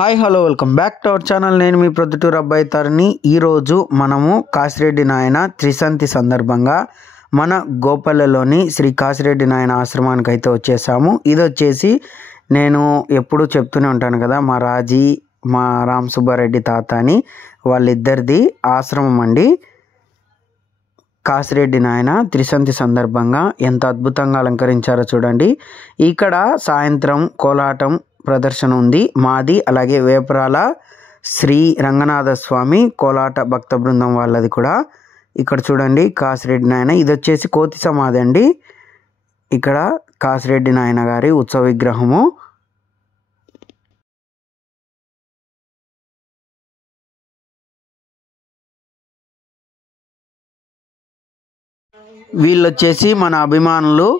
Hi hello welcome back to our channel. నేను మీ ప్రొద్దుటూరు అబ్బాయి తరుణి. ఈరోజు మనము కాసిరెడ్డి నాయన త్రిసంతి సందర్భంగా మన గోపల్లెలోని శ్రీ కాసిరెడ్డి నాయన ఆశ్రమానికి అయితే వచ్చేసాము. ఇది వచ్చేసి నేను ఎప్పుడూ చెప్తూనే ఉంటాను కదా, మా రాజీ మా రామ్ సుబ్బారెడ్డి తాత అని వాళ్ళిద్దరిది ఆశ్రమం అండి. కాసిరెడ్డి నాయన త్రిసంతి సందర్భంగా ఎంత అద్భుతంగా అలంకరించారో చూడండి. ఇక్కడ సాయంత్రం కోలాటం ప్రదర్శన ఉంది మాది, అలాగే వేపరాల శ్రీ రంగనాథ స్వామి కోలాట భక్త బృందం వాళ్ళది కూడా. ఇక్కడ చూడండి కాసిరెడ్డి నాయన, ఇది వచ్చేసి కోతి సమాధి అండి. ఇక్కడ కాసిరెడ్డి నాయన గారి ఉత్సవ విగ్రహము. వీళ్ళు వచ్చేసి మన అభిమానులు.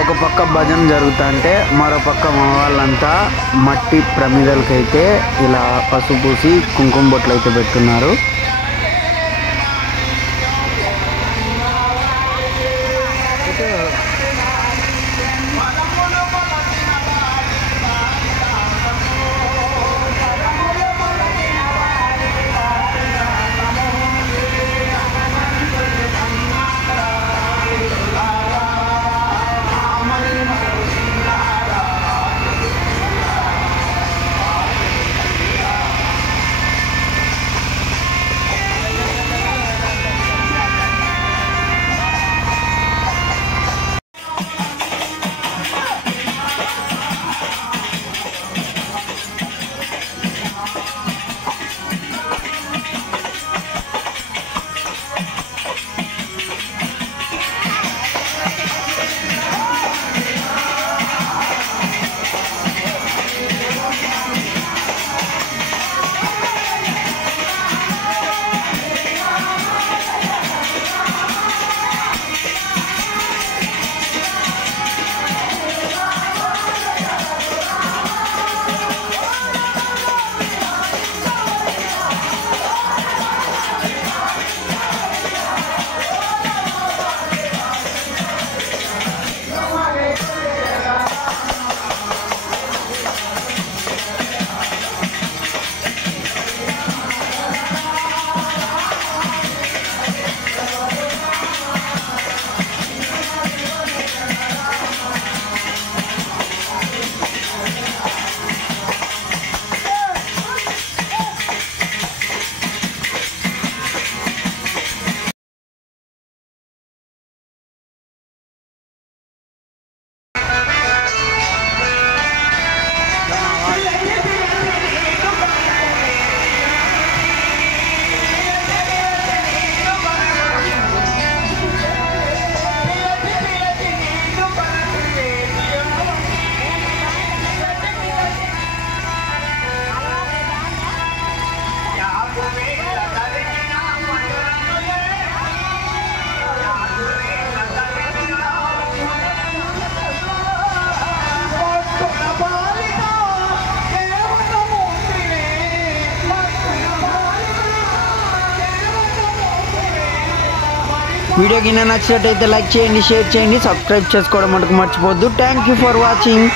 ఒక పక్క భజన జరుగుతుంటే మరో పక్క మా వాళ్ళంతా మట్టి ప్రమిదలకైతే ఇలా పసుపు పూసి కుంకుమ బొట్లు అయితే పెట్టున్నారు. వీడియో కింద నచ్చినట్టయితే లైక్ చేయండి, షేర్ చేయండి, సబ్స్క్రైబ్ చేసుకోవడం మటుకు మర్చిపోవద్దు. Thank you for watching.